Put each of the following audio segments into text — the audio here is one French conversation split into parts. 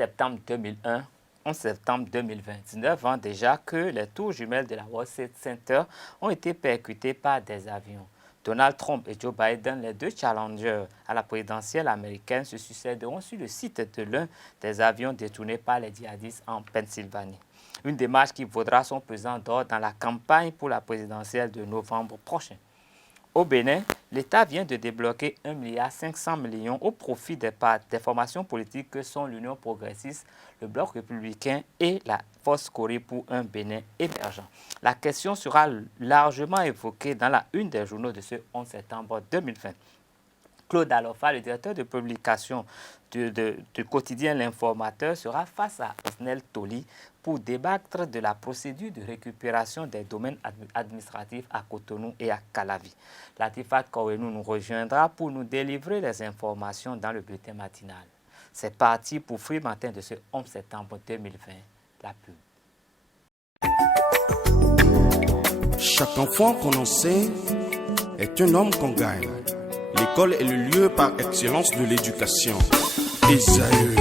septembre 2001, 11 septembre 2020, 19 ans déjà que les tours jumelles de la World Trade Center ont été percutées par des avions. Donald Trump et Joe Biden, les deux challengers à la présidentielle américaine, se succéderont sur le site de l'un des avions détournés par les djihadistes en Pennsylvanie. Une démarche qui vaudra son pesant d'or dans la campagne pour la présidentielle de novembre prochain. Au Bénin, l'État vient de débloquer 1,5 milliard au profit des formations politiques que sont l'Union progressiste, le Bloc républicain et la Force Corée pour un Bénin émergent. La question sera largement évoquée dans la une des journaux de ce 11 septembre 2020. Claude Alofa, le directeur de publication du quotidien L'Informateur, sera face à Osnel Toli pour débattre de la procédure de récupération des domaines administratifs à Cotonou et à Calavi. Latifat Kouenou nous rejoindra pour nous délivrer les informations dans le bulletin matinal. C'est parti pour Free Matin de ce 11 septembre 2020. La pub. Chaque enfant qu'on enseigne est un homme qu'on gagne. L'école est le lieu par excellence de l'éducation. Esaü.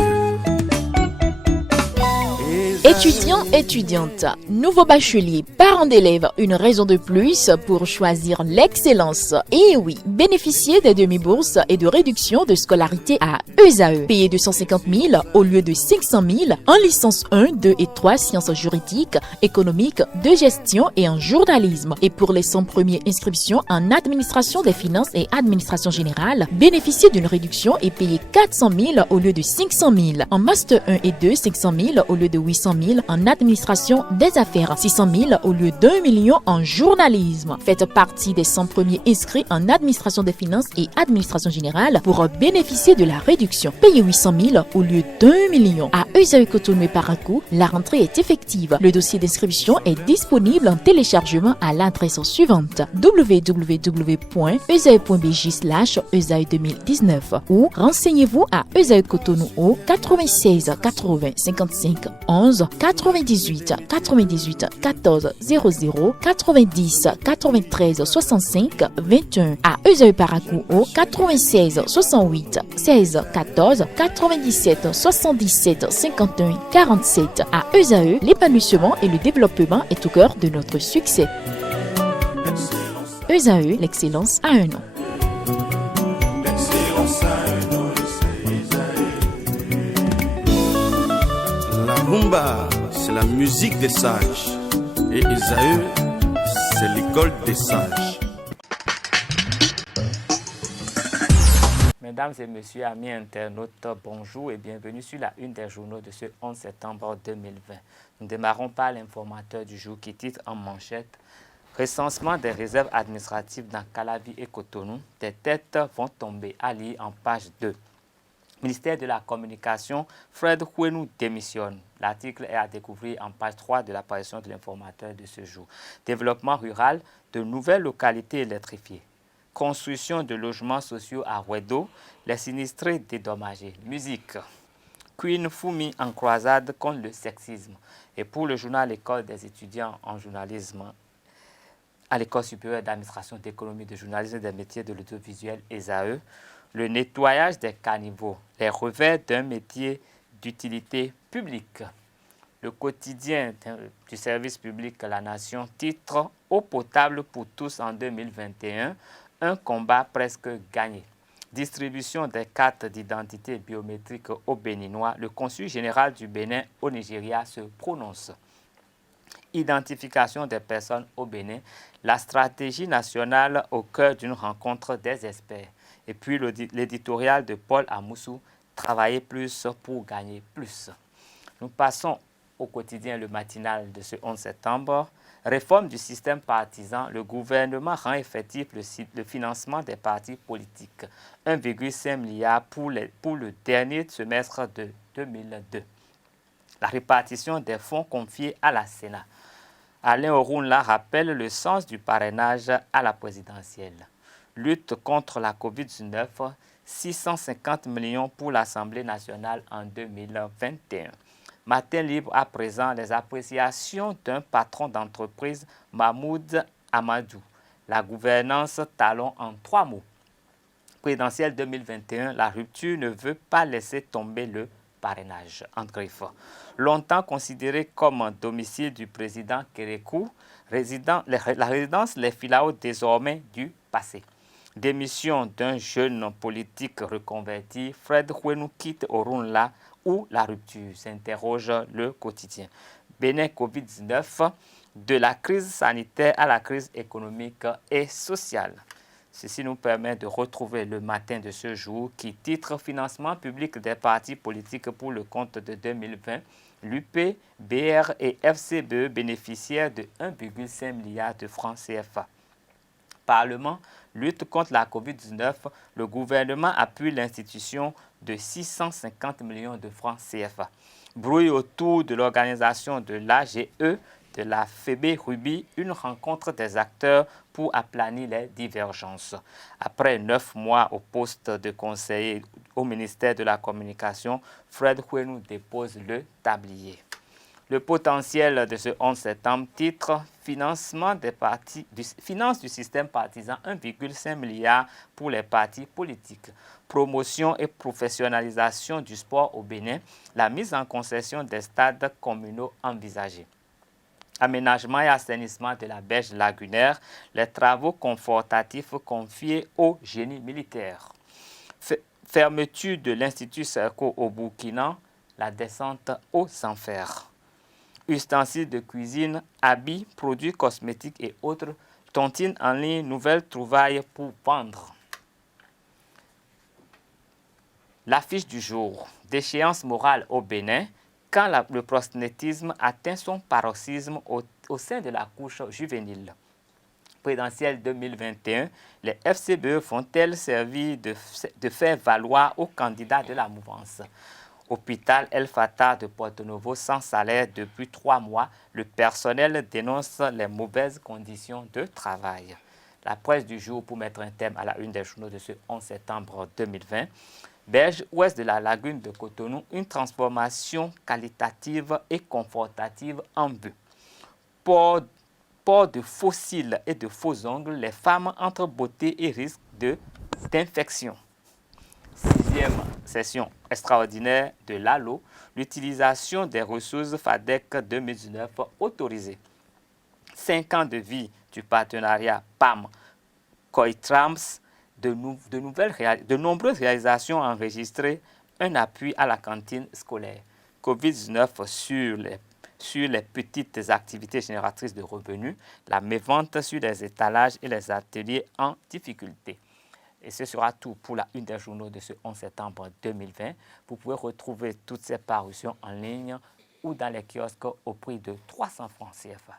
Étudiants, étudiantes, nouveaux bacheliers, parents d'élèves, une raison de plus pour choisir l'excellence. Et oui, bénéficiez des demi-bourses et de réductions de scolarité à ESAE. Payez 250 000 au lieu de 500 000 en licence 1, 2 et 3 sciences juridiques, économiques, de gestion et en journalisme. Et pour les 100 premières inscriptions en administration des finances et administration générale, bénéficiez d'une réduction et payez 400 000 au lieu de 500 000. En master 1 et 2, 500 000 au lieu de 800 000 en administration des affaires, 600 000 au lieu d'1 million en journalisme. Faites partie des 100 premiers inscrits en administration des finances et administration générale pour bénéficier de la réduction. Payez 800 000 au lieu d'1 million. À ESAE Cotonou et Parakou, la rentrée est effective. Le dossier d'inscription est disponible en téléchargement à l'adresse suivante www.esae.bj/esae2019 ou renseignez-vous à ESAE Cotonou au 96 80 55 11 98 98 14 00 90 93 65 21 à ESAE Parakou au 96 68 16 14 97 77 51 47 à ESAE, l'épanouissement et le développement est au cœur de notre succès. ESAE, l'excellence a un nom. La rumba, c'est la musique des sages. Et Esaü, c'est l'école des sages. Mesdames et messieurs, amis internautes, bonjour et bienvenue sur la une des journaux de ce 11 septembre 2020. Nous démarrons par l'informateur du jour qui titre en manchette « Recensement des réserves administratives dans Calavi et Cotonou, des têtes vont tomber » à lire en page 2. Ministère de la Communication, Fred Kouenou démissionne. L'article est à découvrir en page 3 de l'apparition de l'informateur de ce jour. Développement rural, de nouvelles localités électrifiées. Construction de logements sociaux à Wedo, les sinistrés dédommagés. Musique. Queen Fumi en croisade contre le sexisme. Et pour le journal École des étudiants en journalisme à l'École supérieure d'administration d'économie de journalisme et des métiers de l'audiovisuel ESAE, le nettoyage des caniveaux, les revers d'un métier d'utilité publique. Le quotidien du service public La Nation titre « Eau potable pour tous en 2021, un combat presque gagné ». Distribution des cartes d'identité biométrique aux Béninois, le consul général du Bénin au Nigeria se prononce. Identification des personnes au Bénin, la stratégie nationale au cœur d'une rencontre des experts. Et puis l'éditorial de Paul Amoussou, travailler plus pour gagner plus. Nous passons au quotidien le matinal de ce 11 septembre. Réforme du système partisan, le gouvernement rend effectif le financement des partis politiques. 1,5 milliard pour le dernier semestre de 2002. La répartition des fonds confiés à la Sénat. Alain Orunla rappelle le sens du parrainage à la présidentielle. Lutte contre la COVID-19, 650 millions pour l'Assemblée nationale en 2021. Matin libre à présent, les appréciations d'un patron d'entreprise, Mahmoud Amadou. La gouvernance talon en 3 mots. Présidentielle 2021, la rupture ne veut pas laisser tomber le parrainage, entre griffes. Longtemps considéré comme un domicile du président Kérékou, la résidence Les Filao désormais du passé. Démission d'un jeune politique reconverti, Fred Houenou quitte Orunla où la rupture, s'interroge le quotidien. Bénin Covid-19, de la crise sanitaire à la crise économique et sociale. Ceci nous permet de retrouver le matin de ce jour qui titre « Financement public des partis politiques pour le compte de 2020 ». L'UP, BR et FCBE bénéficiaires de 1,5 milliard de francs CFA. Parlement, lutte contre la COVID-19, le gouvernement appuie l'institution de 650 millions de francs CFA. Brouille autour de l'organisation de l'AGE, de la FEB Ruby, une rencontre des acteurs pour aplanir les divergences. Après 9 mois au poste de conseiller au ministère de la Communication, Fred Houenou dépose le tablier. Le potentiel de ce 11 septembre titre « Financement des partis, finance du système partisan, 1,5 milliard pour les partis politiques. Promotion et professionnalisation du sport au Bénin, la mise en concession des stades communaux envisagés. Aménagement et assainissement de la berge lagunaire, les travaux confortatifs confiés au génie militaire. Fermeture de l'Institut Serco au Burkina, la descente aux enfers. Ustensiles de cuisine, habits, produits cosmétiques et autres, tontines en ligne, nouvelles trouvailles pour vendre. L'affiche du jour, déchéance morale au Bénin, quand le proxénétisme atteint son paroxysme au sein de la couche juvénile. Présidentielle 2021, les FCBE font-elles servir de faire valoir aux candidats de la mouvance? Hôpital El Fatah de Porto-Novo sans salaire depuis 3 mois, le personnel dénonce les mauvaises conditions de travail. La presse du jour pour mettre un thème à la une des journaux de ce 11 septembre 2020. Berge ouest de la lagune de Cotonou, une transformation qualitative et confortative en vue. Port de fossiles et de faux ongles, les femmes entre beauté et risque d'infection. 6e session extraordinaire de l'ALO, l'utilisation des ressources FADEC 2019 autorisée. 5 ans de vie du partenariat PAM-COITRAMS, de nombreuses réalisations enregistrées, un appui à la cantine scolaire. COVID-19 sur les petites activités génératrices de revenus, la mévente sur les étalages et les ateliers en difficulté. Et ce sera tout pour la une des journaux de ce 11 septembre 2020. Vous pouvez retrouver toutes ces parutions en ligne ou dans les kiosques au prix de 300 francs CFA.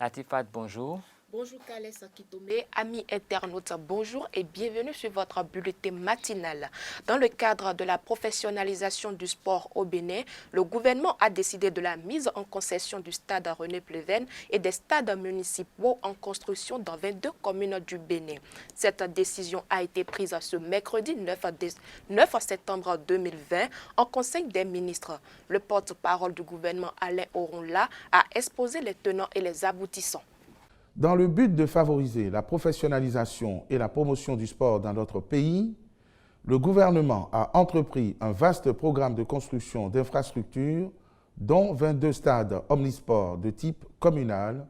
Latifat, bonjour. Bonjour Kales Kitome, amis internautes, bonjour et bienvenue sur votre bulletin matinal. Dans le cadre de la professionnalisation du sport au Bénin, le gouvernement a décidé de la mise en concession du stade René Pleven et des stades municipaux en construction dans 22 communes du Bénin. Cette décision a été prise ce mercredi 9 septembre 2020 en Conseil des ministres. Le porte-parole du gouvernement Alain Orunla a exposé les tenants et les aboutissants. Dans le but de favoriser la professionnalisation et la promotion du sport dans notre pays, le gouvernement a entrepris un vaste programme de construction d'infrastructures, dont 22 stades omnisports de type communal,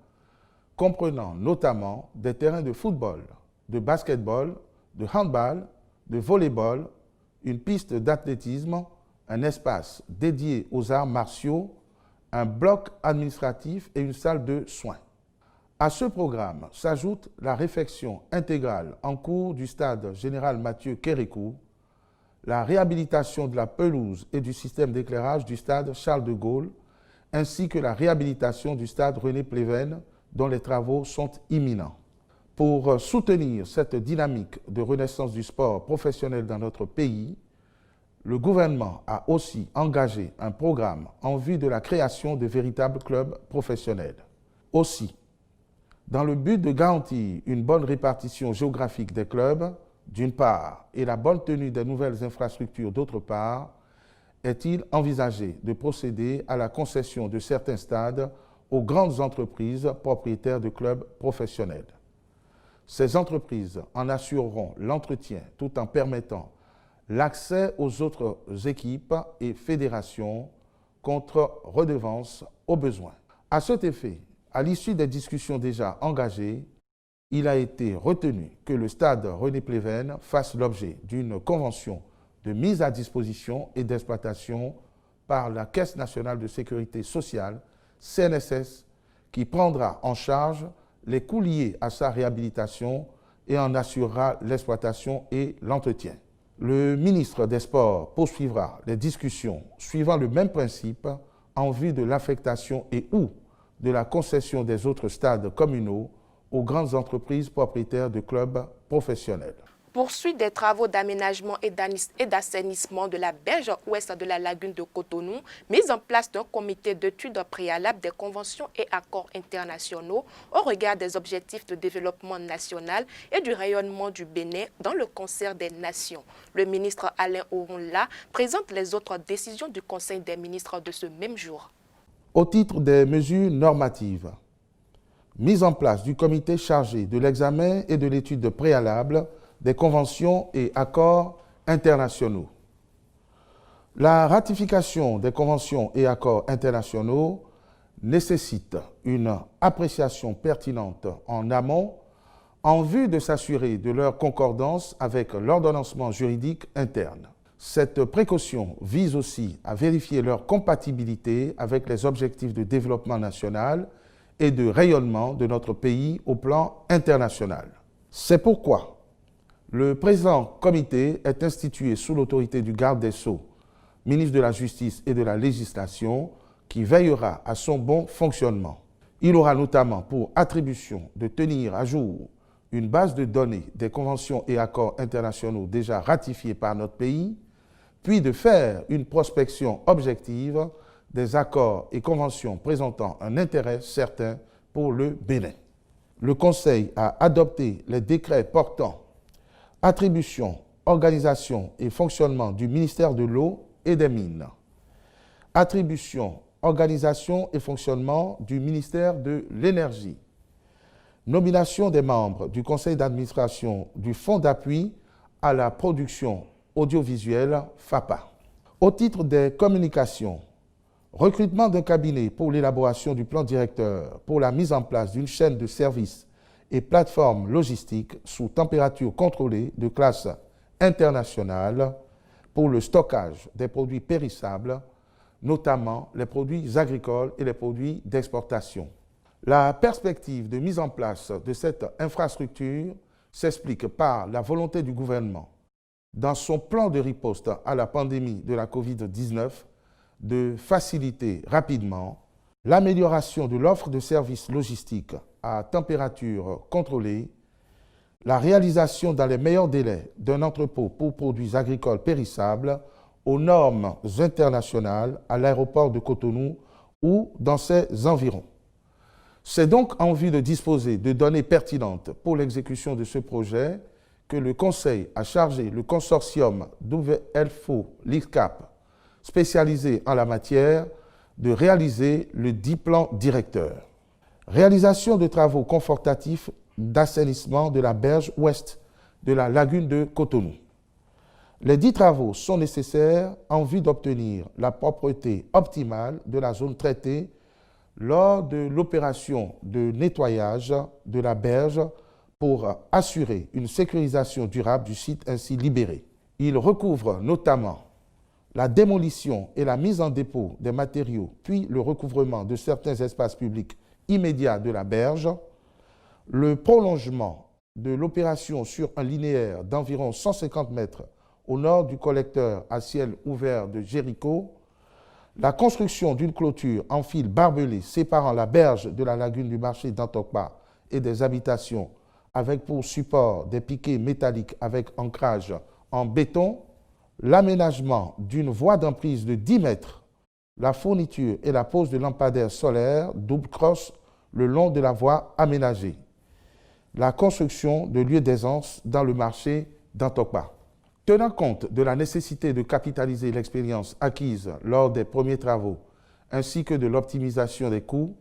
comprenant notamment des terrains de football, de basketball, de handball, de volleyball, une piste d'athlétisme, un espace dédié aux arts martiaux, un bloc administratif et une salle de soins. À ce programme s'ajoute la réfection intégrale en cours du stade Général Mathieu Kérékou, la réhabilitation de la pelouse et du système d'éclairage du stade Charles de Gaulle, ainsi que la réhabilitation du stade René Pleven, dont les travaux sont imminents. Pour soutenir cette dynamique de renaissance du sport professionnel dans notre pays, le gouvernement a aussi engagé un programme en vue de la création de véritables clubs professionnels. Aussi, dans le but de garantir une bonne répartition géographique des clubs, d'une part, et la bonne tenue des nouvelles infrastructures, d'autre part, est-il envisagé de procéder à la concession de certains stades aux grandes entreprises propriétaires de clubs professionnels. Ces entreprises en assureront l'entretien tout en permettant l'accès aux autres équipes et fédérations contre redevance au besoin. À cet effet, à l'issue des discussions déjà engagées, il a été retenu que le stade René Pleven fasse l'objet d'une convention de mise à disposition et d'exploitation par la Caisse nationale de sécurité sociale, CNSS, qui prendra en charge les coûts liés à sa réhabilitation et en assurera l'exploitation et l'entretien. Le ministre des Sports poursuivra les discussions suivant le même principe en vue de l'affectation et ou de la concession des autres stades communaux aux grandes entreprises propriétaires de clubs professionnels. Poursuite des travaux d'aménagement et d'assainissement de la berge ouest de la lagune de Cotonou, mise en place d'un comité d'études préalables des conventions et accords internationaux au regard des objectifs de développement national et du rayonnement du Bénin dans le concert des nations. Le ministre Alain Oronla présente les autres décisions du Conseil des ministres de ce même jour. Au titre des mesures normatives, mise en place du comité chargé de l'examen et de l'étude préalable des conventions et accords internationaux. La ratification des conventions et accords internationaux nécessite une appréciation pertinente en amont en vue de s'assurer de leur concordance avec l'ordonnancement juridique interne. Cette précaution vise aussi à vérifier leur compatibilité avec les objectifs de développement national et de rayonnement de notre pays au plan international. C'est pourquoi le présent comité est institué sous l'autorité du garde des Sceaux, ministre de la Justice et de la Législation, qui veillera à son bon fonctionnement. Il aura notamment pour attribution de tenir à jour une base de données des conventions et accords internationaux déjà ratifiés par notre pays, puis de faire une prospection objective des accords et conventions présentant un intérêt certain pour le Bénin. Le Conseil a adopté les décrets portant attribution, organisation et fonctionnement du ministère de l'Eau et des Mines, attribution, organisation et fonctionnement du ministère de l'Énergie, nomination des membres du conseil d'administration du Fonds d'appui à la production audiovisuelle FAPA. Au titre des communications, recrutement d'un cabinet pour l'élaboration du plan directeur pour la mise en place d'une chaîne de services et plateformes logistiques sous température contrôlée de classe internationale pour le stockage des produits périssables, notamment les produits agricoles et les produits d'exportation. La perspective de mise en place de cette infrastructure s'explique par la volonté du gouvernement, dans son plan de riposte à la pandémie de la COVID-19, de faciliter rapidement l'amélioration de l'offre de services logistiques à température contrôlée, la réalisation dans les meilleurs délais d'un entrepôt pour produits agricoles périssables aux normes internationales à l'aéroport de Cotonou ou dans ses environs. C'est donc en vue de disposer de données pertinentes pour l'exécution de ce projet que le Conseil a chargé le consortium d'Ouvelfo l'IRCAP, spécialisé en la matière, de réaliser le dit plan directeur. Réalisation de travaux confortatifs d'assainissement de la berge ouest de la lagune de Cotonou. Les dits travaux sont nécessaires en vue d'obtenir la propreté optimale de la zone traitée lors de l'opération de nettoyage de la berge pour assurer une sécurisation durable du site ainsi libéré. Il recouvre notamment la démolition et la mise en dépôt des matériaux, puis le recouvrement de certains espaces publics immédiats de la berge, le prolongement de l'opération sur un linéaire d'environ 150 mètres au nord du collecteur à ciel ouvert de Jéricho, la construction d'une clôture en fil barbelé séparant la berge de la lagune du marché d'Antokpa et des habitations avec pour support des piquets métalliques avec ancrage en béton, l'aménagement d'une voie d'emprise de 10 mètres, la fourniture et la pose de lampadaires solaires double crosse le long de la voie aménagée, la construction de lieux d'aisance dans le marché d'Antokpa. Tenant compte de la nécessité de capitaliser l'expérience acquise lors des premiers travaux ainsi que de l'optimisation des coûts,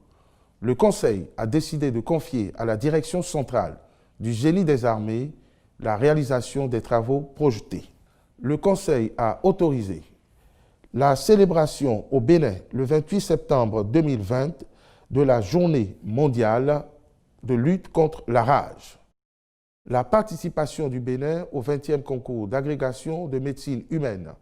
le Conseil a décidé de confier à la Direction centrale du génie des armées la réalisation des travaux projetés. le Conseil a autorisé la célébration au Bénin le 28 septembre 2020 de la Journée mondiale de lutte contre la rage. La participation du Bénin au 20e concours d'agrégation de médecine humaine,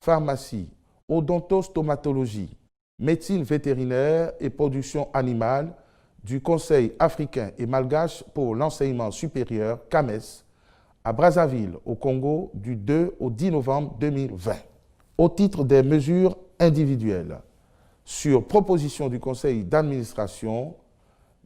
pharmacie, odontostomatologie, médecine vétérinaire et production animale du Conseil africain et malgache pour l'enseignement supérieur, CAMES, à Brazzaville, au Congo, du 2 au 10 novembre 2020. Au titre des mesures individuelles, sur proposition du Conseil d'administration,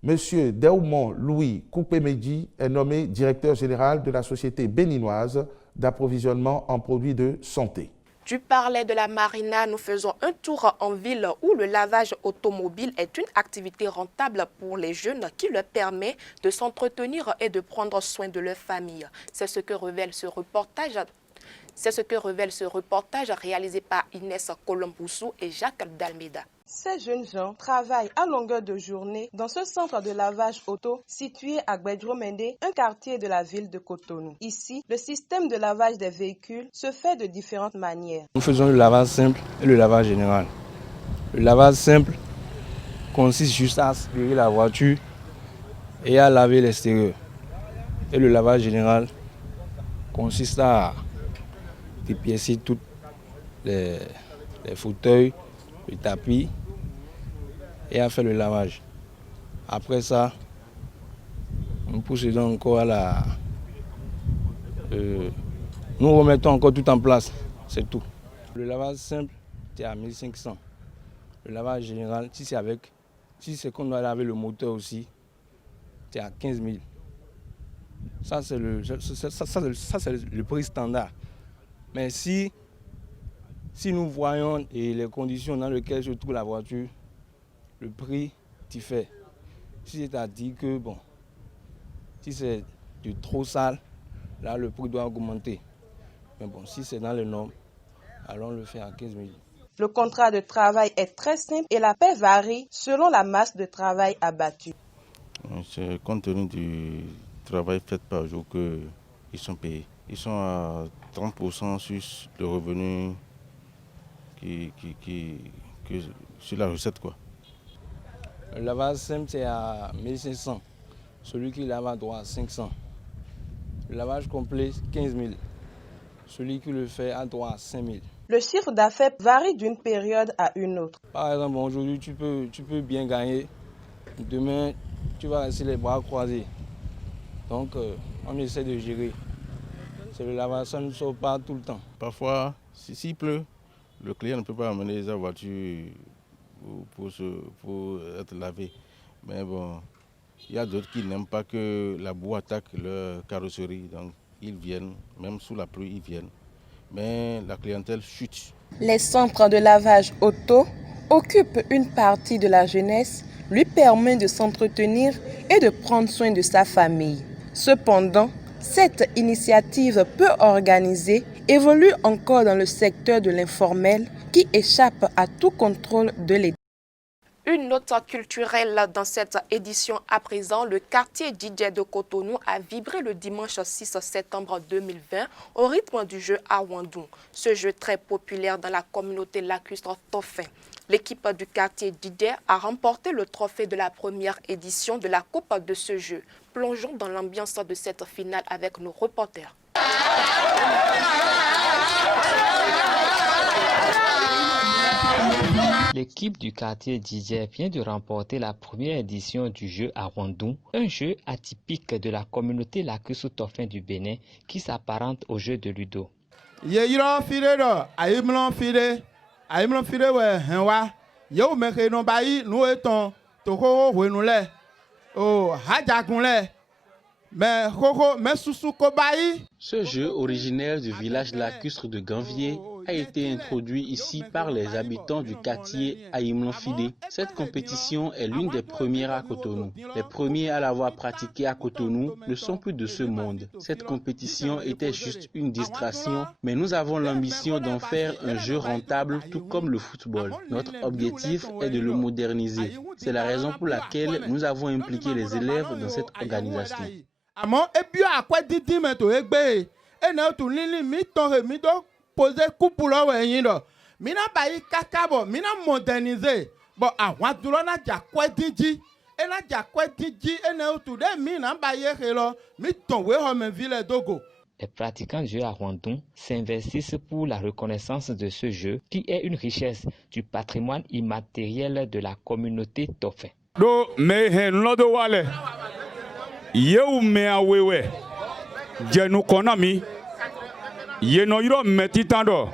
M. Deumont Louis Koupemedji est nommé directeur général de la Société béninoise d'approvisionnement en produits de santé. Tu parlais de la marina, nous faisons un tour en ville où le lavage automobile est une activité rentable pour les jeunes qui leur permet de s'entretenir et de prendre soin de leur famille. C'est ce que révèle ce reportage. Réalisé par Inès Colomboussou et Jacques Dalmeda. Ces jeunes gens travaillent à longueur de journée dans ce centre de lavage auto situé à Gbedjromende, un quartier de la ville de Cotonou. Ici, le système de lavage des véhicules se fait de différentes manières. Nous faisons le lavage simple et le lavage général. Le lavage simple consiste juste à aspirer la voiture et à laver l'extérieur. Et le lavage général consiste à dépiécer tous les fauteuils, le tapis et à faire le lavage. Après ça, nous procédons encore à nous remettons encore tout en place, c'est tout. Le lavage simple, c'est à 1500. Le lavage général, si c'est qu'on doit laver le moteur aussi, c'est à 15 000. Ça, c'est le prix standard. Mais si nous voyons les conditions dans lesquelles se trouve la voiture, le prix diffère. C'est-à-dire que, si c'est de trop sale, là, le prix doit augmenter. Mais si c'est dans les normes, alors on le fait à 15 000. Le contrat de travail est très simple et la paie varie selon la masse de travail abattue. C'est compte tenu du travail fait par jour qu'ils sont payés. Ils sont à 30% sur le revenu sur la recette, quoi. Le lavage simple, c'est à 1500. Celui qui lave a droit à 500. Le lavage complet, 15 000. Celui qui le fait a droit à 5 000. Le chiffre d'affaires varie d'une période à une autre. Par exemple, aujourd'hui, tu peux bien gagner. Demain, tu vas rester les bras croisés. Donc, on essaie de gérer. C'est le lavage, ça ne sort pas tout le temps. Parfois, s'il pleut, le client ne peut pas amener sa voiture pour être lavé. Mais il y a d'autres qui n'aiment pas que la boue attaque leur carrosserie. Donc, ils viennent, même sous la pluie, ils viennent. Mais la clientèle chute. Les centres de lavage auto occupent une partie de la jeunesse, lui permet de s'entretenir et de prendre soin de sa famille. Cependant, cette initiative peu organisée évolue encore dans le secteur de l'informel qui échappe à tout contrôle de l'État. Une note culturelle dans cette édition à présent, le quartier DJ de Cotonou a vibré le dimanche 6 septembre 2020 au rythme du jeu Awandou. Ce jeu très populaire dans la communauté lacustre Tofin. L'équipe du quartier DJ a remporté le trophée de la première édition de la coupe de ce jeu. Plongeons dans l'ambiance de cette finale avec nos reporters. L'équipe du quartier DJ vient de remporter la première édition du jeu Awandou, un jeu atypique de la communauté lacustre Tofin du Bénin qui s'apparente au jeu de Ludo. Ce jeu, originaire du village lacustre de Ganvier, a été introduit ici par les habitants du quartier Aïmlanfidé. Cette compétition est l'une des premières à Cotonou. Les premiers à l'avoir pratiquée à Cotonou ne sont plus de ce monde. Cette compétition était juste une distraction, mais nous avons l'ambition d'en faire un jeu rentable tout comme le football. Notre objectif est de le moderniser. C'est la raison pour laquelle nous avons impliqué les élèves dans cette organisation. poser coup pour le wéyindo. Mina bayi kakabo, mina moderniser. Bon, avant tout le monde a quoi dit? Et là, il y a quoi dit? Et là, tout le monde a mis ton ville Dogo. Les pratiquants du jeu à Rwandon s'investissent pour la reconnaissance de ce jeu qui est une richesse du patrimoine immatériel de la communauté Tofé. Do mehen lodo wale yeu me awewe jenu konami yeno yiro metitando.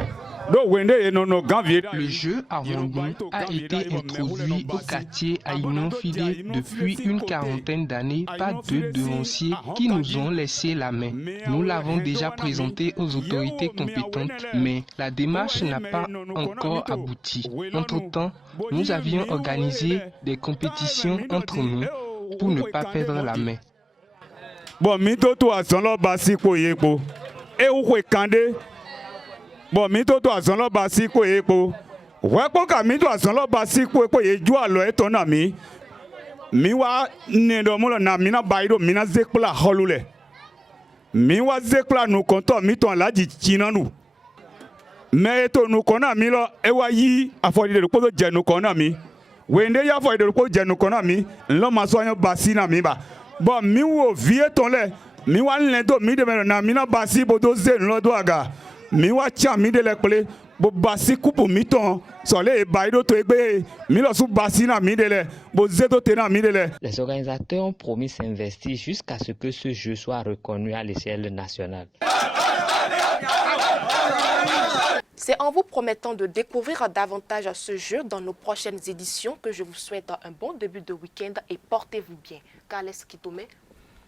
Le jeu à rondon a été introduit au quartier Aïnon-Fidé depuis une quarantaine d'années par deux devanciers qui nous ont laissé la main. Nous l'avons déjà présenté aux autorités compétentes, mais la démarche n'a pas encore abouti. Entre-temps, nous avions organisé des compétitions entre nous pour ne pas perdre la main. Bon, mitoto asolo basiko yeko. E ukwe kande. Bon, mitoto asolo basiko yeko. Weko ka mito asolo basiko yeko yeju alo etonami. Miwa nendo mulo na mina baido mina zekpla holule. Miwa zekpla nu konto mito laji china nu. Me to nu kona milo ewa yi afodi de ko je nu kona mi. Wende ya afodi de ko je nu kona mi. Nlo maso basina mi ba. Bon, mi wo vie ton le. Mi wa lendo mi de na mina basi bodo zen lo do aga. Mi wa cha mi de le pele. Bo basi kupu mi ton. So le baido to egbe. Mi lo su basi na mi de le. Bo zeto te na mi de le. Les organisateurs ont promis s'investir jusqu'à ce que ce jeu soit reconnu à l'échelle nationale. C'est en vous promettant de découvrir davantage ce jeu dans nos prochaines éditions que je vous souhaite un bon début de week-end et portez-vous bien. Carles Kitome.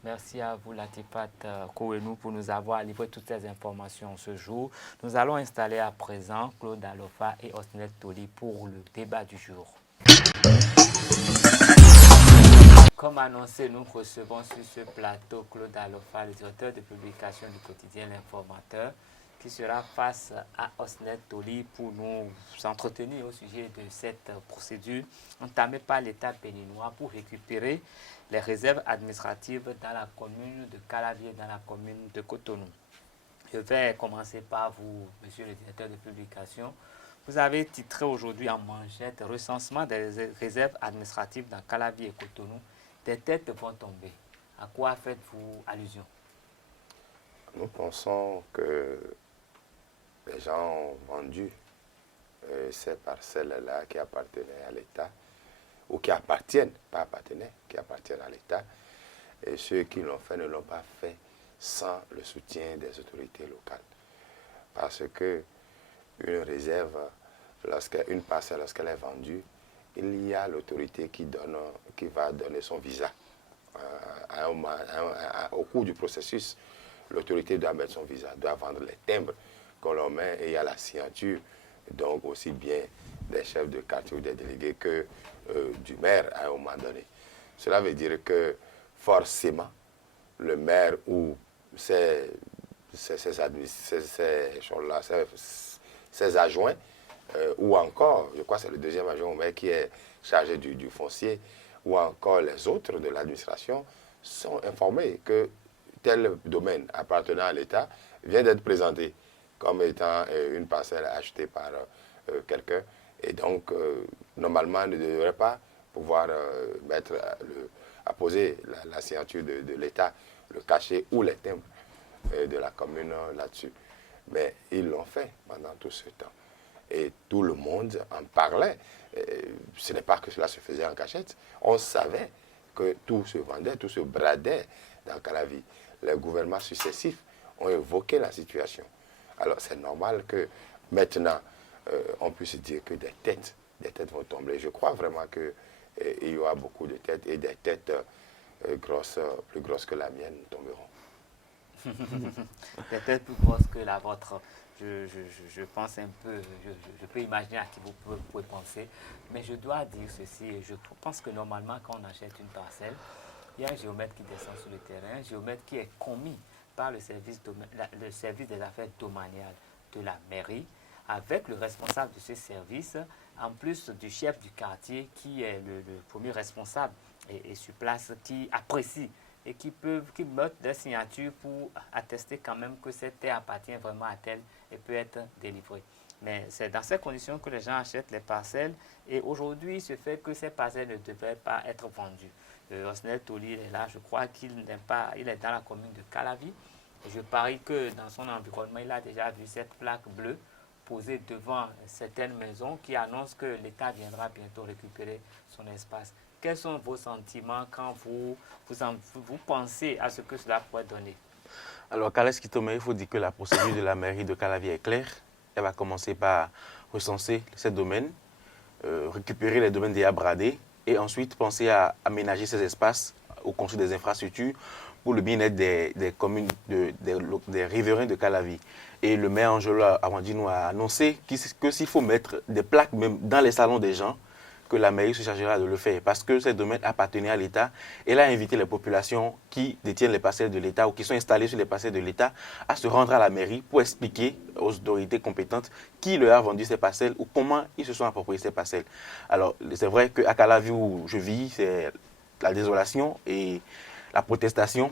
Merci à vous, Latipat Kouenou, pour nous avoir livré toutes ces informations ce jour. Nous allons installer à présent Claude Alofa et Osnet Toli pour le débat du jour. Comme annoncé, nous recevons sur ce plateau Claude Alofa, le directeur de publication du quotidien L'Informateur, qui sera face à Osnet Toli pour nous entretenir au sujet de cette procédure entamée par l'État béninois pour récupérer les réserves administratives dans la commune de Calavier, dans la commune de Cotonou. Je vais commencer par vous, monsieur le directeur de publication. Vous avez titré aujourd'hui en manchette « Recensement des réserves administratives dans Calavier et Cotonou. Des têtes vont tomber ». À quoi faites-vous allusion? Nous pensons que les gens ont vendu ces parcelles-là qui appartenaient à l'État, ou qui appartiennent, pas appartenaient, qui appartiennent à l'État. Et ceux qui l'ont fait ne l'ont pas fait sans le soutien des autorités locales. Parce que une réserve, une parcelle, lorsqu'elle est vendue, il y a l'autorité qui va donner son visa. Au cours du processus, l'autorité doit mettre son visa, doit vendre les timbres qu'on leur met et il y a la signature, donc aussi bien des chefs de quartier ou des délégués que du maire à un moment donné. Cela veut dire que forcément, le maire ou ses adjoints, ou encore, je crois que c'est le deuxième adjoint au maire qui est chargé du foncier, ou encore les autres de l'administration, sont informés que tel domaine appartenant à l'État vient d'être présenté comme étant une parcelle achetée par quelqu'un. Et donc, normalement, ne devrait pas pouvoir apposer la signature de l'État, le cachet ou les timbres de la commune là-dessus. Mais ils l'ont fait pendant tout ce temps. Et tout le monde en parlait. Ce n'est pas que cela se faisait en cachette. On savait que tout se vendait, tout se bradait dans Calavier. Les gouvernements successifs ont évoqué la situation. Alors c'est normal que maintenant, on puisse dire que des têtes vont tomber. Je crois vraiment qu'il y aura beaucoup de têtes et des têtes grosses, plus grosses que la mienne tomberont. Des têtes plus grosses que la vôtre. Je pense un peu, je peux imaginer à qui vous pouvez penser, mais je dois dire ceci, je pense que normalement quand on achète une parcelle, il y a un géomètre qui descend sur le terrain, un géomètre qui est commis par le service des affaires domaniales de la mairie, avec le responsable de ce service, en plus du chef du quartier qui est le premier responsable et sur place, qui apprécie et qui mettent des signatures pour attester quand même que cette terre appartient vraiment à tel et peut être délivrée. Mais c'est dans ces conditions que les gens achètent les parcelles et aujourd'hui, il se fait que ces parcelles ne devraient pas être vendues. Osnel Toli est là, je crois qu'il n'est pas, il est dans la commune de Calavi. Et je parie que dans son environnement, il a déjà vu cette plaque bleue posée devant certaines maisons qui annoncent que l'État viendra bientôt récupérer son espace. Quels sont vos sentiments quand vous pensez à ce que cela pourrait donner? Alors, Kales Kitome, il faut dire que la procédure de la mairie de Calavi est claire. Elle va commencer par recenser ces domaines, récupérer les domaines déjà bradés et ensuite penser à aménager ces espaces au construire des infrastructures pour le bien-être des communes, des riverains de Calavi. Et le maire Angelo Awandino a annoncé que s'il faut mettre des plaques même dans les salons des gens, que la mairie se chargera de le faire parce que ces domaines appartenaient à l'État. Elle a invité les populations qui détiennent les parcelles de l'État ou qui sont installées sur les parcelles de l'État à se rendre à la mairie pour expliquer aux autorités compétentes qui leur a vendu ces parcelles ou comment ils se sont appropriés ces parcelles. Alors, c'est vrai qu'à Calavi où je vis, c'est la désolation et la protestation.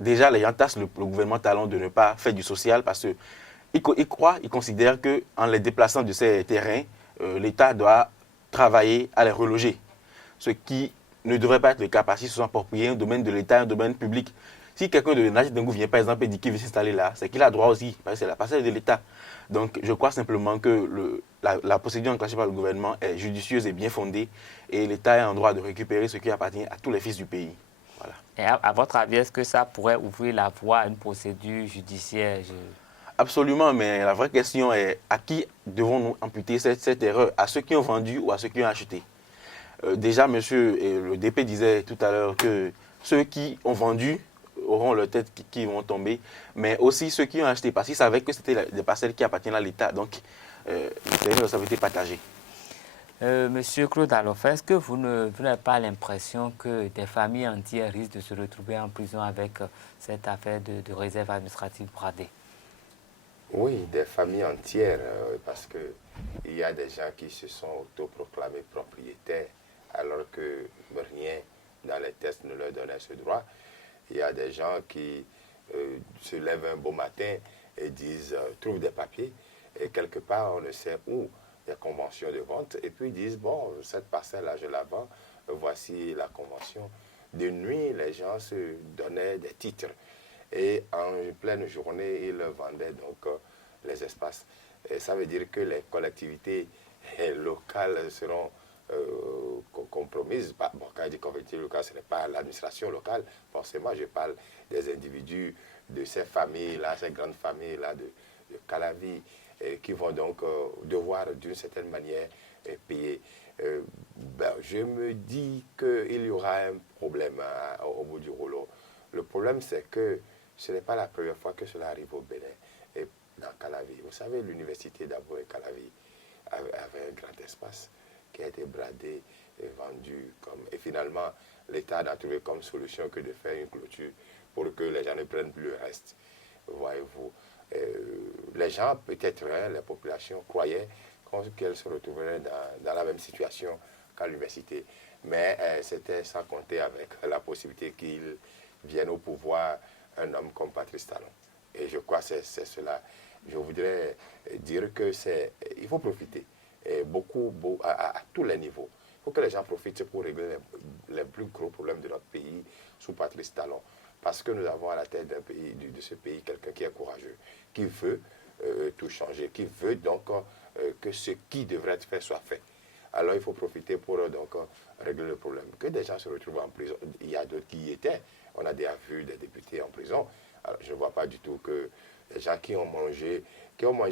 Déjà, les gens tassent le gouvernement Talon de ne pas faire du social parce qu'ils considèrent qu'en les déplaçant de ces terrains, l'État doit travailler à les reloger. Ce qui ne devrait pas être le cas parce qu'ils se sont appropriés un domaine de l'État, un domaine public. Si quelqu'un de Najid Dengou vient par exemple et dit qu'il veut s'installer là, c'est qu'il a droit aussi, parce que c'est la parcelle de l'État. Donc je crois simplement que la procédure enclenchée par le gouvernement est judicieuse et bien fondée et l'État est en droit de récupérer ce qui appartient à tous les fils du pays. Voilà. Et à votre avis, est-ce que ça pourrait ouvrir la voie à une procédure judiciaire? Absolument, mais la vraie question est à qui devons-nous imputer cette erreur? À ceux qui ont vendu ou à ceux qui ont acheté? Déjà, monsieur, le DP disait tout à l'heure que ceux qui ont vendu auront leurs têtes qui vont tomber, mais aussi ceux qui ont acheté, parce qu'ils savaient que c'était des parcelles qui appartiennent à l'État. Donc, c'est une responsabilité partagée. Monsieur Claude Alofa, est-ce que vous n'avez pas l'impression que des familles entières risquent de se retrouver en prison avec cette affaire de réserve administrative bradée? Oui, des familles entières, parce qu'il y a des gens qui se sont autoproclamés propriétaires alors que rien dans les tests ne leur donnait ce droit. Il y a des gens qui se lèvent un beau matin et disent, trouvent des papiers, et quelque part, on ne sait où, il y a convention de vente, et puis ils disent, bon, cette parcelle-là, je la vends, voici la convention. De nuit, les gens se donnaient des titres. Et en pleine journée, ils vendaient donc les espaces. Et ça veut dire que les collectivités locales seront compromises. Bon, quand je dis collectivité locale, ce n'est pas l'administration locale. Forcément, je parle des individus, de ces familles-là, ces grandes familles-là de Calavi, qui vont donc devoir d'une certaine manière payer. Je me dis qu'il y aura un problème au bout du rouleau. Le problème, c'est que ce n'est pas la première fois que cela arrive au Bénin et dans Calavi. Vous savez, l'université d'Abo et Calavi avait un grand espace qui a été bradé et vendu. Et finalement, l'État n'a trouvé comme solution que de faire une clôture pour que les gens ne prennent plus le reste. Voyez-vous, les gens, peut-être, la population croyait qu'elle se retrouverait dans la même situation qu'à l'université. Mais c'était sans compter avec la possibilité qu'il vienne au pouvoir un homme comme Patrice Talon. Et je crois que c'est cela. Je voudrais dire il faut profiter à tous les niveaux. Il faut que les gens profitent pour régler les plus gros problèmes de notre pays sous Patrice Talon. Parce que nous avons à la tête de ce pays quelqu'un qui est courageux, qui veut tout changer, qui veut donc que ce qui devrait être fait soit fait. Alors il faut profiter pour donc régler le problème. Que des gens se retrouvent en prison, il y a d'autres qui y étaient. On a déjà vu des députés en prison. Alors, je ne vois pas du tout que les gens qui ont mangé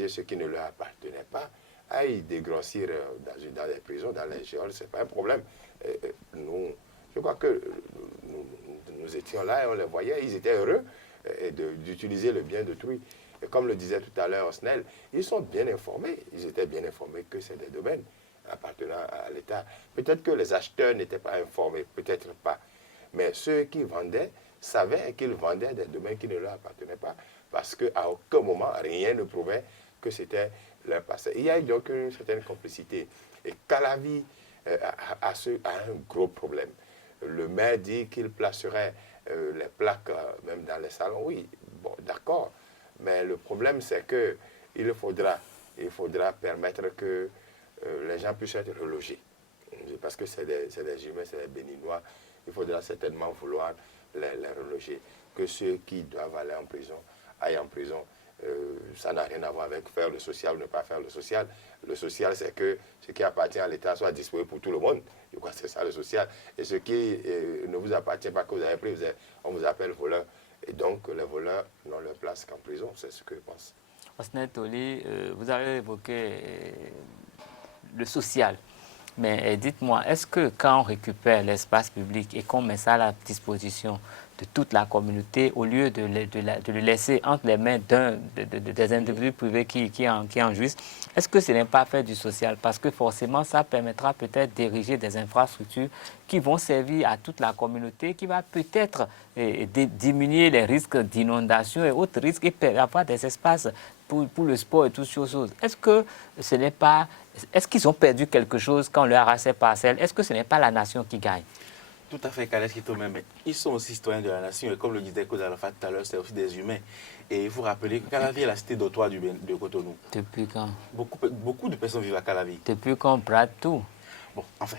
ce qui ne leur appartenait pas aillent dégrossir dans les prisons, dans les geôles. Ce n'est pas un problème. Je crois que nous étions là et on les voyait, ils étaient heureux d'utiliser le bien d'autrui. Et comme le disait tout à l'heure Osnel, ils sont bien informés. Ils étaient bien informés que c'est des domaines appartenant à l'État. Peut-être que les acheteurs n'étaient pas informés, peut-être pas. Mais ceux qui vendaient savaient qu'ils vendaient des domaines qui ne leur appartenaient pas, parce qu'à aucun moment, rien ne prouvait que c'était leur passé. Il y a eu donc une certaine complicité. Et Calavi a un gros problème. Le maire dit qu'il placerait les plaques, même dans les salons, oui, bon, d'accord. Mais le problème, c'est qu'il faudra permettre que les gens puissent être relogés. Parce que c'est des humains, c'est des Béninois. Il faudra certainement vouloir les reloger. Que ceux qui doivent aller en prison aillent en prison. Ça n'a rien à voir avec faire le social ou ne pas faire le social. Le social, c'est que ce qui appartient à l'État soit disponible pour tout le monde. Je crois que c'est ça le social. Et ce qui ne vous appartient pas, que vous avez pris, on vous appelle voleur. Et donc, les voleurs n'ont leur place qu'en prison. C'est ce que je pense. Osner Toli, vous avez évoqué le social. Mais dites-moi, est-ce que quand on récupère l'espace public et qu'on met ça à la disposition de toute la communauté, au lieu de le laisser entre les mains des individus privés qui en jouissent, est-ce que ce n'est pas faire du social? Parce que forcément, ça permettra peut-être d'ériger des infrastructures qui vont servir à toute la communauté, qui va peut-être diminuer les risques d'inondation et autres risques et avoir des espaces pour le sport et toutes ces choses. Est-ce que ce n'est pas... Est-ce qu'ils ont perdu quelque chose quand on leur a ces parcelles? Est-ce que ce n'est pas la nation qui gagne? Tout à fait, Kales Kitome, mais ils sont aussi citoyens de la nation. Et comme le disait Koz Alpha tout à l'heure, c'est aussi des humains. Et il faut rappeler que Calavi est la cité d'Ottawa de Cotonou. Depuis quand? Beaucoup de personnes vivent à Calavi. Depuis qu'on brade tout. Bon, enfin,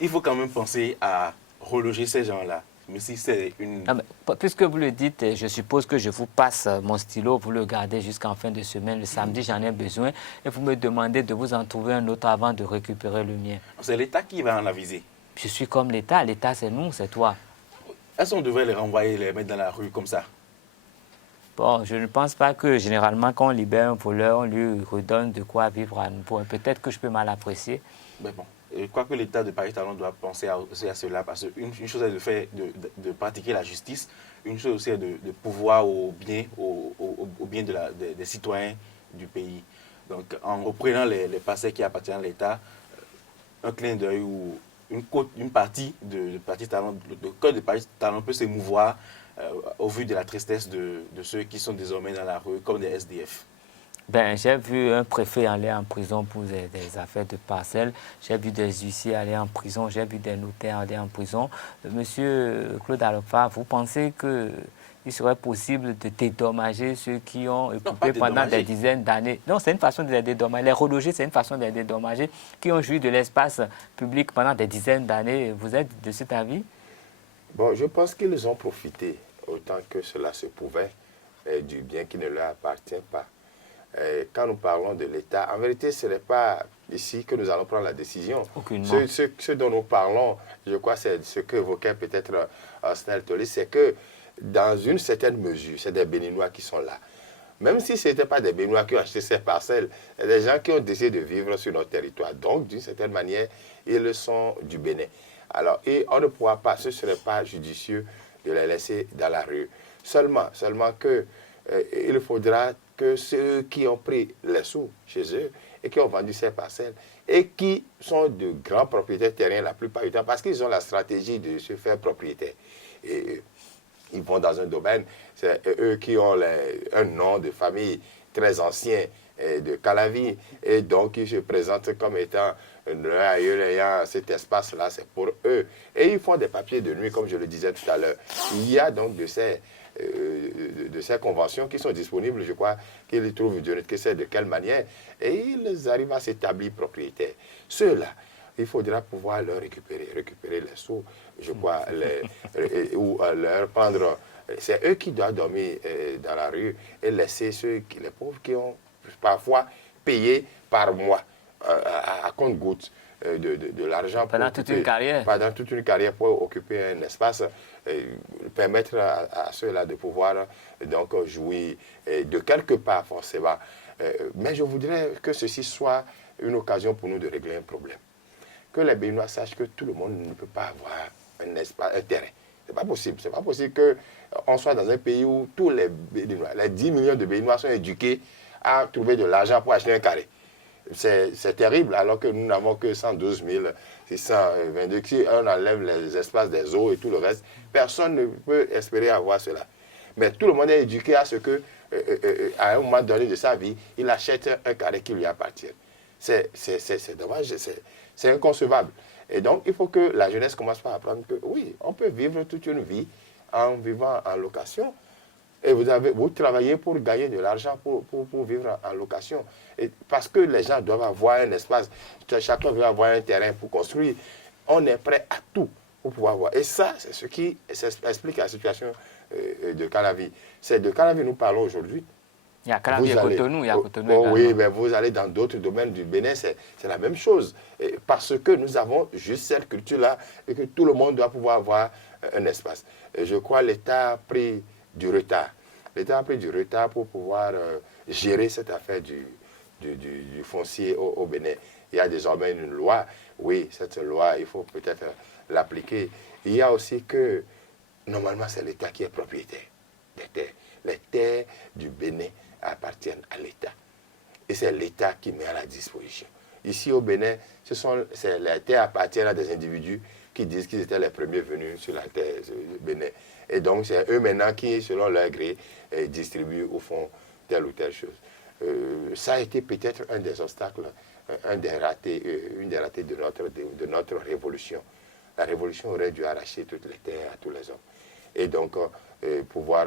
il faut quand même penser à reloger ces gens-là. Mais si c'est une... Non, mais, puisque vous le dites, je suppose que je vous passe mon stylo, vous le gardez jusqu'en fin de semaine. Le samedi, j'en ai besoin. Et vous me demandez de vous en trouver un autre avant de récupérer le mien. C'est l'État qui va en aviser. Je suis comme l'État. L'État, c'est nous, c'est toi. Est-ce qu'on devrait les renvoyer, les mettre dans la rue comme ça? Bon, je ne pense pas que généralement, quand on libère un voleur, on lui redonne de quoi vivre à nouveau. Peut-être que je peux mal apprécier. Mais bon, je crois que l'État de Paris Talon doit penser aussi à cela. Parce qu'une chose est de pratiquer la justice. Une chose aussi est de pouvoir au bien des citoyens du pays. Donc, en reprenant les parcelles qui appartiennent à l'État, un clin d'œil ou une partie de Paris Talon, le code de Paris Talon peut s'émouvoir au vu de la tristesse de ceux qui sont désormais dans la rue comme des SDF. Ben, j'ai vu un préfet aller en prison pour des affaires de parcelles. J'ai vu des huissiers aller en prison. J'ai vu des notaires aller en prison. Monsieur Claude Alpha, vous pensez qu'il serait possible de dédommager ceux qui ont occupé pendant des dizaines d'années? Non, c'est une façon de les dédommager. Les reloger, c'est une façon de les dédommager. Qui ont joui de l'espace public pendant des dizaines d'années. Vous êtes de cet avis? Bon, je pense qu'ils ont profité autant que cela se pouvait du bien qui ne leur appartient pas. Quand nous parlons de l'État, en vérité, ce n'est pas ici que nous allons prendre la décision. Ce dont nous parlons, je crois, c'est ce que évoquait peut-être Osner Toli, c'est que dans une certaine mesure, c'est des Béninois qui sont là. Même si ce n'étaient pas des Béninois qui ont acheté ces parcelles, c'est des gens qui ont décidé de vivre sur notre territoire. Donc, d'une certaine manière, ils sont du Bénin. Alors, et on ne pourra pas, ce ne serait pas judicieux de les laisser dans la rue. Seulement que il faudra que ceux qui ont pris les sous chez eux et qui ont vendu ces parcelles et qui sont de grands propriétaires terriens la plupart du temps parce qu'ils ont la stratégie de se faire propriétaire. Et ils vont dans un domaine, c'est eux qui ont un nom de famille très ancien de Calavi et donc ils se présentent comme étant ayant cet espace-là, c'est pour eux. Et ils font des papiers de nuit, comme je le disais tout à l'heure. Il y a donc de ces conventions qui sont disponibles, je crois, qu'ils trouvent de quelle manière, et ils arrivent à s'établir propriétaires. Ceux-là, il faudra pouvoir leur récupérer les sous, je crois, ou leur prendre. C'est eux qui doivent dormir dans la rue et laisser les pauvres qui ont parfois payé par mois à compte-gouttes de l'argent. Pendant toute une carrière. Pendant toute une carrière pour occuper un espace, permettre à ceux-là de pouvoir donc jouir de quelque part forcément. Mais je voudrais que ceci soit une occasion pour nous de régler un problème. Que les Béninois sachent que tout le monde ne peut pas avoir un terrain. C'est pas possible. C'est pas possible qu'on soit dans un pays où tous les Béninois, les 10 millions de Béninois sont éduqués à trouver de l'argent pour acheter un carré. C'est terrible, alors que nous n'avons que 112 622. Si on enlève les espaces des eaux et tout le reste, personne ne peut espérer avoir cela. Mais tout le monde est éduqué à ce que, à un moment donné de sa vie, il achète un carré qui lui appartient. C'est dommage, c'est inconcevable. Et donc, il faut que la jeunesse commence par apprendre que oui, on peut vivre toute une vie en vivant en location. Et vous travaillez pour gagner de l'argent, pour vivre en location. Et parce que les gens doivent avoir un espace, chacun doit avoir un terrain pour construire. On est prêt à tout pour pouvoir voir. Et ça, c'est ce qui explique la situation de Calavi. C'est de Calavi nous parlons aujourd'hui. Il y a Calavi et Cotonou, il y a Cotonou également. Oui, mais vous allez dans d'autres domaines du Bénin, c'est la même chose. Et parce que nous avons juste cette culture-là et que tout le monde doit pouvoir avoir un espace. Et je crois que l'État a pris du retard. L'État a pris du retard pour pouvoir gérer cette affaire du foncier au Bénin. Il y a désormais une loi. Oui, cette loi, il faut peut-être l'appliquer. Il y a aussi que, normalement, c'est l'État qui est propriétaire des terres. Les terres du Bénin appartiennent à l'État. Et c'est l'État qui met à la disposition. Ici au Bénin, les terres appartiennent à des individus qui disent qu'ils étaient les premiers venus sur la terre du Bénin. Et donc, c'est eux maintenant qui, selon leur gré, distribuent au fond telle ou telle chose. Ça a été peut-être un des obstacles, une des ratées de notre révolution. La révolution aurait dû arracher toutes les terres à tous les hommes. Et donc, pouvoir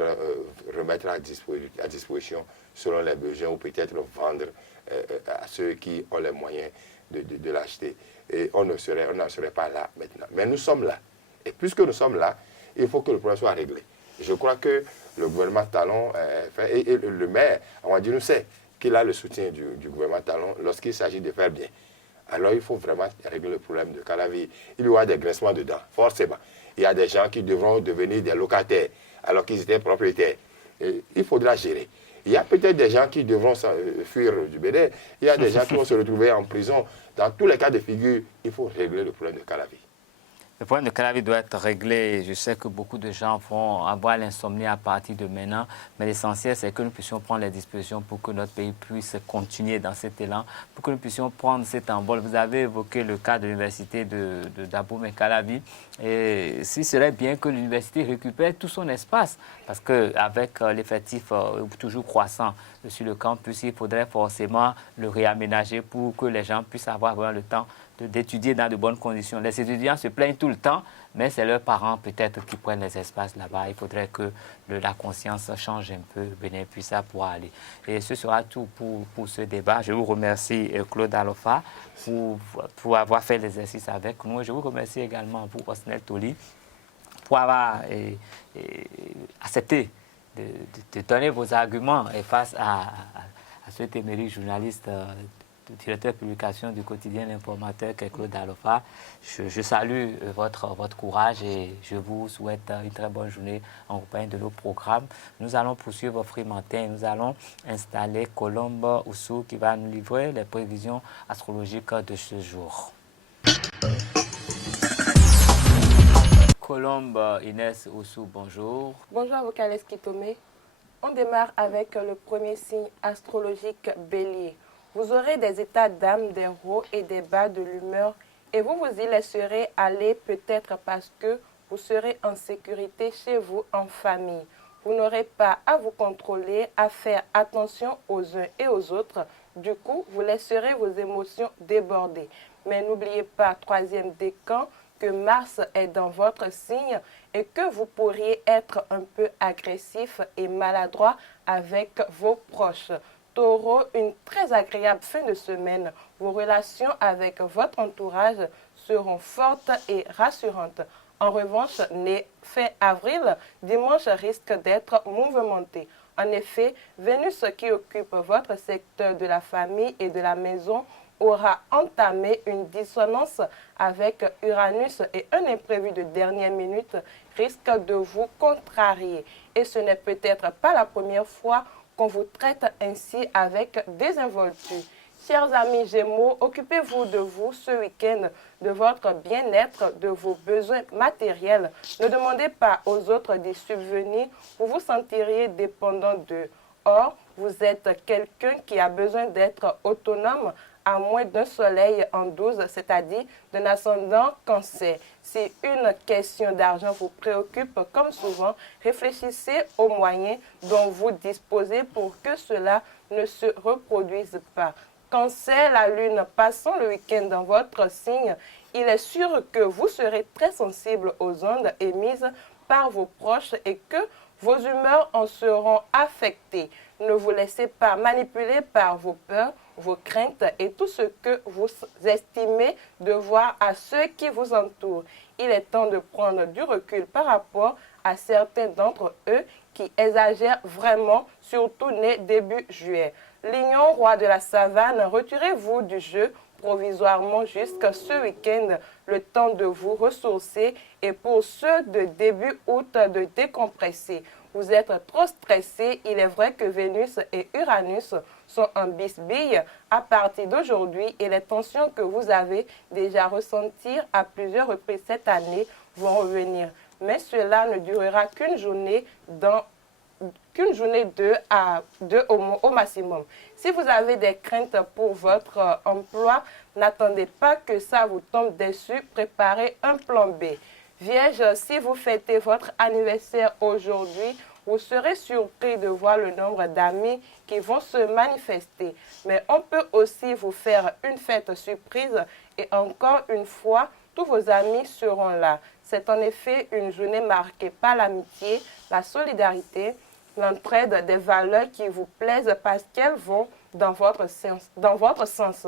remettre à disposition selon les besoins ou peut-être vendre à ceux qui ont les moyens de l'acheter. Et on n'en serait pas là maintenant. Mais nous sommes là. Et puisque nous sommes là, il faut que le problème soit réglé. Je crois que le gouvernement Talon et le maire, on va dire, nous sait qu'il a le soutien du gouvernement Talon lorsqu'il s'agit de faire bien. Alors il faut vraiment régler le problème de Calavi. Il y aura des grincements dedans, forcément. Il y a des gens qui devront devenir des locataires alors qu'ils étaient propriétaires. Et il faudra gérer. Il y a peut-être des gens qui devront fuir du Bénin. Il y a des gens qui vont se retrouver en prison. Dans tous les cas de figure, il faut régler le problème de Calavi. Le problème de Calavi doit être réglé. Je sais que beaucoup de gens vont avoir l'insomnie à partir de maintenant, mais l'essentiel, c'est que nous puissions prendre les dispositions pour que notre pays puisse continuer dans cet élan, pour que nous puissions prendre cet envol. Vous avez évoqué le cas de l'université d'Aboum et Calavi. Et il serait bien que l'université récupère tout son espace, parce qu'avec l'effectif toujours croissant sur le campus, il faudrait forcément le réaménager pour que les gens puissent avoir vraiment le temps d'étudier dans de bonnes conditions. Les étudiants se plaignent tout le temps, mais c'est leurs parents peut-être qui prennent les espaces là-bas. Il faudrait que la conscience change un peu, Bénin puisse pouvoir aller. Et ce sera tout pour ce débat. Je vous remercie, Claude Alofa, pour avoir fait l'exercice avec nous. Je vous remercie également, vous, Osnel Toli, pour avoir accepté de donner vos arguments et face à ce téméraire journaliste directeur de publication du quotidien L'Informateur, Claude Alofa. Je salue votre courage et je vous souhaite une très bonne journée en compagnie de nos programmes. Nous allons poursuivre Fremantin. Nous allons installer Colombe Oussou qui va nous livrer les prévisions astrologiques de ce jour. Colombe Inès Oussou, bonjour. Bonjour à vous, Kales Kitome. On démarre avec le premier signe astrologique Bélier. Vous aurez des états d'âme, des hauts et des bas de l'humeur et vous vous y laisserez aller peut-être parce que vous serez en sécurité chez vous en famille. Vous n'aurez pas à vous contrôler, à faire attention aux uns et aux autres. Du coup, vous laisserez vos émotions déborder. Mais n'oubliez pas, troisième décan, que Mars est dans votre signe et que vous pourriez être un peu agressif et maladroit avec vos proches. Taureau, une très agréable fin de semaine. Vos relations avec votre entourage seront fortes et rassurantes. En revanche, fin avril, dimanche risque d'être mouvementé. En effet, Vénus qui occupe votre secteur de la famille et de la maison aura entamé une dissonance avec Uranus et un imprévu de dernière minute risque de vous contrarier. Et ce n'est peut-être pas la première fois qu'on vous traite ainsi avec désinvolture. Chers amis Gémeaux, occupez-vous de vous ce week-end, de votre bien-être, de vos besoins matériels. Ne demandez pas aux autres d'y subvenir, vous vous sentiriez dépendant d'eux. Or, vous êtes quelqu'un qui a besoin d'être autonome à moins d'un soleil en 12, c'est-à-dire d'un ascendant Cancer. Si une question d'argent vous préoccupe, comme souvent, réfléchissez aux moyens dont vous disposez pour que cela ne se reproduise pas. Cancer, la lune passant le week-end dans votre signe, il est sûr que vous serez très sensible aux ondes émises par vos proches et que vos humeurs en seront affectées. Ne vous laissez pas manipuler par vos peurs, vos craintes et tout ce que vous estimez devoir à ceux qui vous entourent. Il est temps de prendre du recul par rapport à certains d'entre eux qui exagèrent vraiment, surtout nés début juillet. Lion, roi de la savane, retirez-vous du jeu provisoirement jusqu'à ce week-end, le temps de vous ressourcer et pour ceux de début août de décompresser. Vous êtes trop stressé. Il est vrai que Vénus et Uranus sont en bisbille à partir d'aujourd'hui et les tensions que vous avez déjà ressenties à plusieurs reprises cette année vont revenir. Mais cela ne durera qu'une journée deux au maximum. Si vous avez des craintes pour votre emploi, n'attendez pas que ça vous tombe dessus. Préparez un plan B. Vierge, si vous fêtez votre anniversaire aujourd'hui, vous serez surpris de voir le nombre d'amis qui vont se manifester. Mais on peut aussi vous faire une fête surprise et encore une fois, tous vos amis seront là. C'est en effet une journée marquée par l'amitié, la solidarité, l'entraide, des valeurs qui vous plaisent parce qu'elles vont dans votre sens.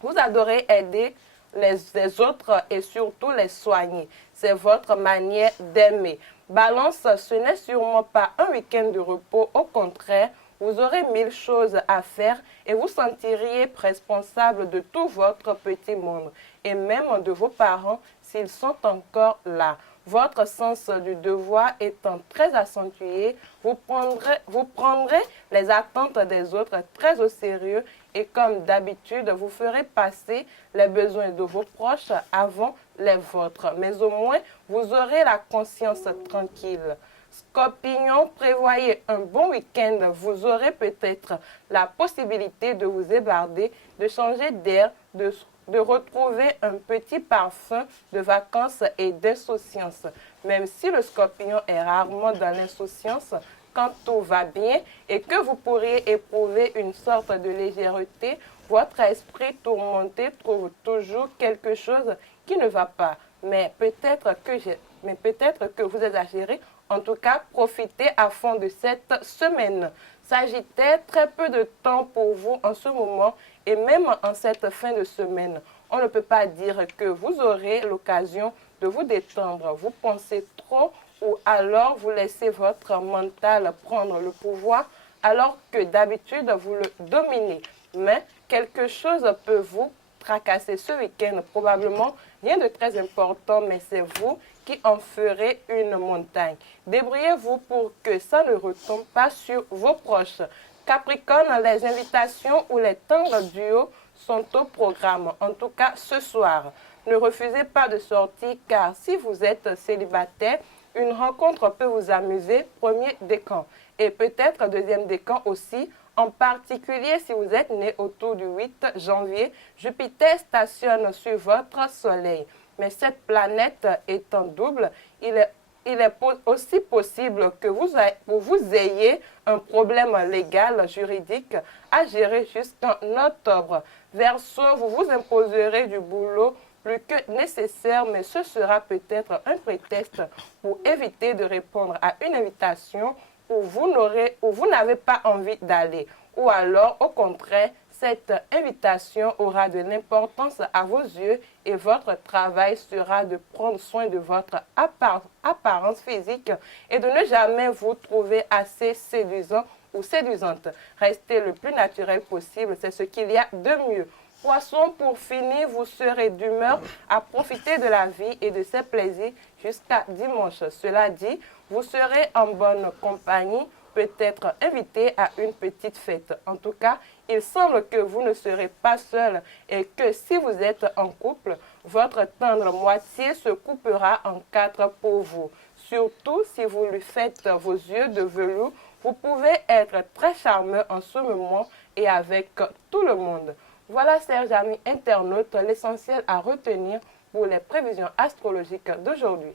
Vous adorez aider les autres et surtout les soigner. C'est votre manière d'aimer. Balance, ce n'est sûrement pas un week-end de repos. Au contraire, vous aurez 1000 choses à faire et vous sentiriez responsable de tout votre petit monde et même de vos parents s'ils sont encore là. Votre sens du devoir étant très accentué, vous prendrez les attentes des autres très au sérieux et comme d'habitude, vous ferez passer les besoins de vos proches avant les vôtres. Mais au moins, vous aurez la conscience tranquille. Scorpion, prévoyez un bon week-end. Vous aurez peut-être la possibilité de vous ébarder, de changer d'air, de retrouver un petit parfum de vacances et d'insouciance. Même si le Scorpion est rarement dans l'insouciance, quand tout va bien et que vous pourriez éprouver une sorte de légèreté, votre esprit tourmenté trouve toujours quelque chose qui ne va pas. Mais peut-être que vous exagérez. En tout cas, profitez à fond de cette semaine. Sagittaire, très peu de temps pour vous en ce moment et même en cette fin de semaine. On ne peut pas dire que vous aurez l'occasion de vous détendre. Vous pensez trop ou alors vous laissez votre mental prendre le pouvoir alors que d'habitude vous le dominez. Mais quelque chose peut vous tracasser ce week-end. Probablement rien de très important, mais c'est vous qui en ferez une montagne. Débrouillez-vous pour que ça ne retombe pas sur vos proches. Capricorne, les invitations ou les tendres duos sont au programme, en tout cas ce soir. Ne refusez pas de sortir car si vous êtes célibataire, une rencontre peut vous amuser, premier décan. Et peut-être deuxième décan aussi, en particulier si vous êtes né autour du 8 janvier, Jupiter stationne sur votre soleil. Mais cette planète étant double, il est aussi possible que vous ayez un problème légal, juridique à gérer jusqu'en octobre. Verseau, vous vous imposerez du boulot plus que nécessaire, mais ce sera peut-être un prétexte pour éviter de répondre à une invitation où vous n'avez pas envie d'aller. Ou alors, au contraire, cette invitation aura de l'importance à vos yeux et votre travail sera de prendre soin de votre apparence physique et de ne jamais vous trouver assez séduisant ou séduisante. Restez le plus naturel possible, c'est ce qu'il y a de mieux. Poisson, pour finir, vous serez d'humeur à profiter de la vie et de ses plaisirs jusqu'à dimanche. Cela dit, vous serez en bonne compagnie, peut-être invité à une petite fête. En tout cas, il semble que vous ne serez pas seul et que si vous êtes en couple, votre tendre moitié se coupera en 4 pour vous. Surtout si vous lui faites vos yeux de velours, vous pouvez être très charmeux en ce moment et avec tout le monde. Voilà, chers amis internautes, l'essentiel à retenir pour les prévisions astrologiques d'aujourd'hui.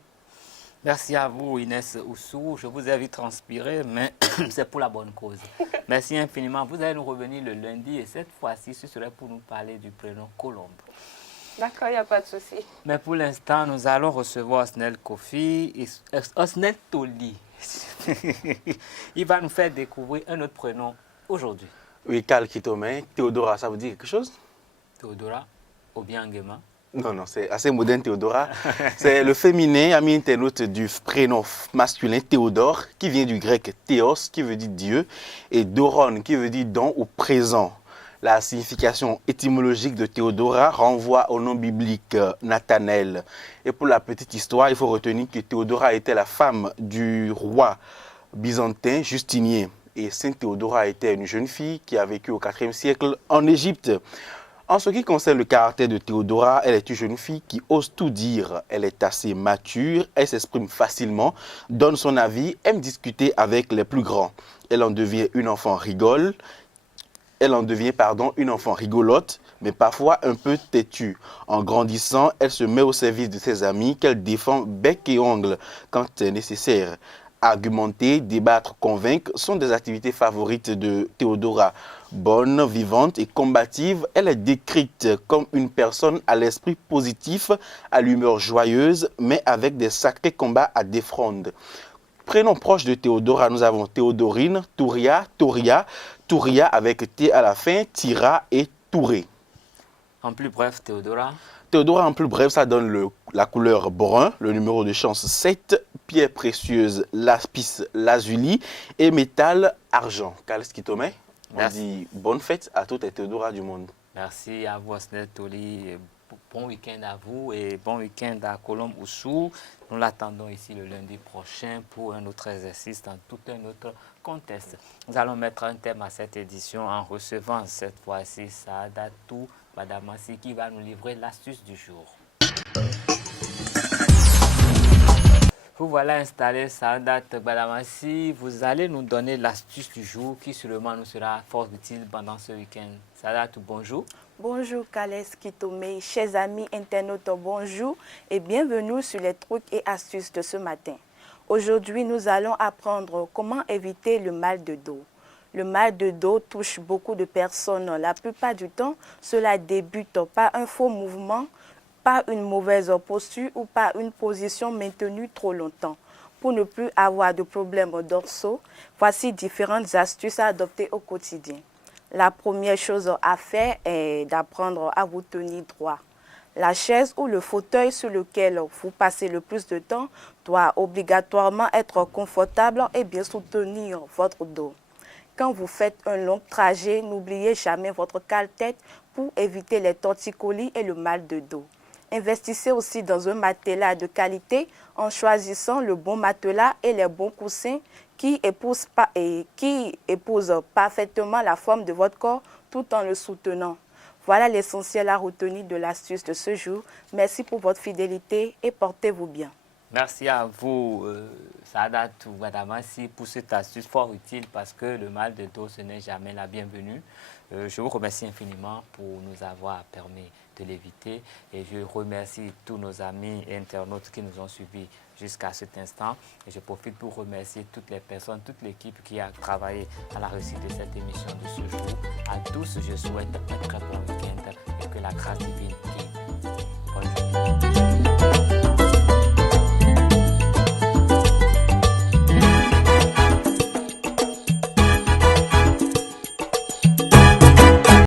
Merci à vous, Inès Oussou. Je vous ai vu transpirer, mais c'est pour la bonne cause. Merci infiniment. Vous allez nous revenir le lundi et cette fois-ci, ce serait pour nous parler du prénom Colombe. D'accord, il n'y a pas de souci. Mais pour l'instant, nous allons recevoir Osnel Kofi et Osnel Toli. Il va nous faire découvrir un autre prénom aujourd'hui. Oui, Karl Kitome, Théodora, ça vous dit quelque chose? Théodora, Obiangema. Non, c'est assez moderne, Théodora. C'est le féminin, ami internaute du prénom masculin Théodore, qui vient du grec théos, qui veut dire Dieu, et doron, qui veut dire don ou présent. La signification étymologique de Théodora renvoie au nom biblique Nathanaël. Et pour la petite histoire, il faut retenir que Théodora était la femme du roi byzantin Justinien. Et Sainte Théodora était une jeune fille qui a vécu au IVe siècle en Égypte. En ce qui concerne le caractère de Théodora, elle est une jeune fille qui ose tout dire. Elle est assez mature, elle s'exprime facilement, donne son avis, aime discuter avec les plus grands. Elle en devient une enfant une enfant rigolote, mais parfois un peu têtue. En grandissant, elle se met au service de ses amis qu'elle défend bec et ongle quand c'est nécessaire. Argumenter, débattre, convaincre sont des activités favorites de Théodora. Bonne, vivante et combative, elle est décrite comme une personne à l'esprit positif, à l'humeur joyeuse, mais avec des sacrés combats à défendre. Prénom proche de Théodora, nous avons Théodorine, Touria, Touria, Touria avec T à la fin, Tira et Touré. En plus bref, Théodora. Théodora, en plus bref, ça donne la couleur brun, le numéro de chance 7, pierre précieuse, lapis lazuli et métal argent. Karl Kitome, on dit bonne fête à toutes les Théodora du monde. Merci à vous, Osnel Toli. Bon week-end à vous et bon week-end à Colombe Oussou. Nous l'attendons ici le lundi prochain pour un autre exercice dans tout un autre contexte. Nous allons mettre un thème à cette édition en recevant cette fois-ci Saadatou Badamassi qui va nous livrer l'astuce du jour. Vous voilà installé, Saadat Badamassi. Vous allez nous donner l'astuce du jour qui sûrement nous sera fort utile pendant ce week-end. Saadat, bonjour. Bonjour Karl Kitome, chers amis internautes, bonjour et bienvenue sur les trucs et astuces de ce matin. Aujourd'hui, nous allons apprendre comment éviter le mal de dos. Le mal de dos touche beaucoup de personnes. La plupart du temps, cela débute par un faux mouvement, par une mauvaise posture ou par une position maintenue trop longtemps. Pour ne plus avoir de problèmes dorsaux, voici différentes astuces à adopter au quotidien. La première chose à faire est d'apprendre à vous tenir droit. La chaise ou le fauteuil sur lequel vous passez le plus de temps doit obligatoirement être confortable et bien soutenir votre dos. Quand vous faites un long trajet, n'oubliez jamais votre cale-tête pour éviter les torticolis et le mal de dos. Investissez aussi dans un matelas de qualité en choisissant le bon matelas et les bons coussins qui épousent parfaitement la forme de votre corps tout en le soutenant. Voilà l'essentiel à retenir de l'astuce de ce jour. Merci pour votre fidélité et portez-vous bien. Merci à vous, Saadat Badamassi, pour cette astuce fort utile parce que le mal de dos, ce n'est jamais la bienvenue. Je vous remercie infiniment pour nous avoir permis de l'éviter et je remercie tous nos amis et internautes qui nous ont suivis jusqu'à cet instant. Et je profite pour remercier toutes les personnes, toute l'équipe qui a travaillé à la réussite de cette émission de ce jour. À tous, je souhaite un très bon week-end et que la grâce divine